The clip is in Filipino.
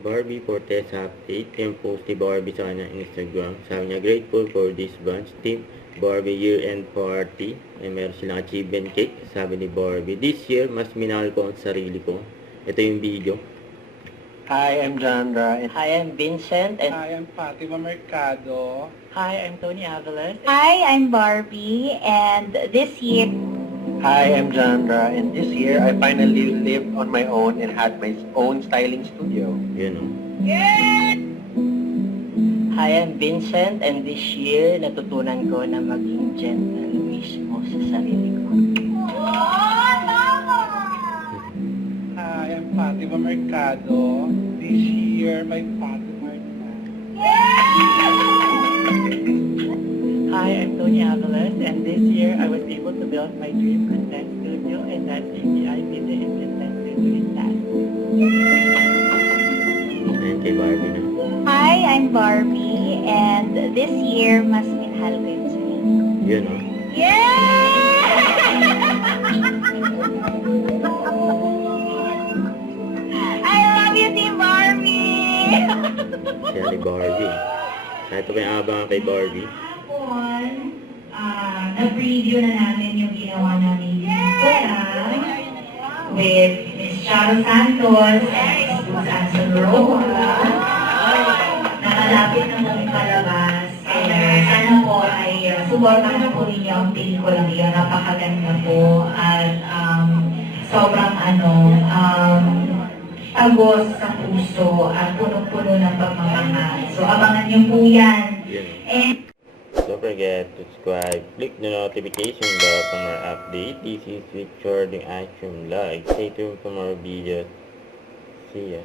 Barbie for test update. Yung post ni Barbie sa kanya Instagram. Sabi niya, grateful for this bunch. Team Barbie year-end party. Meron silang achievement cake. Sabi ni Barbie, this year, mas minahal ko ang sarili ko. Ito yung video. Hi, I'm Jandra. Hi, I'm Vincent. And Hi, I'm Fatima Mercado. hi, I'm Tony Avalos. Hi, I'm Barbie, and this year... Hi, I'm Jandra. And this year, I finally lived on my own and had my own styling studio. Yun o. Hi, I'm Vincent. And this year, natutunan ko na maging gentle mismo sa sarili ko. Hi, I'm Fatima Mercado. This year, my Fatima Hi, I'm Tony Avalos. And this year, I was able to build my dream content studio. And that's API Media and Content Studio in Task. Ayan kay Barbie na. Hi, I'm Barbie, and this year, mas minahal ko yung sarili ko. Yun o. I love you, Team Barbie! Siya ni Barbie. Ito pa yung abangan kay Barbie. Na-preview na namin yung ginawa namin with Miss Charo Santos and Miss Luz Anson Roa. Nakalapit na po palabas. Sana po ay suportahan po ninyo ang pelikula niya. Napakaganda po at sobrang tagos sa puso at punong-puno ng pagmamahal. So abangan niyo po yan. Yun o. And Don't forget to subscribe, click the notification bell for more updates. This is Victor the Action Vlog. Stay tuned for more videos. See ya.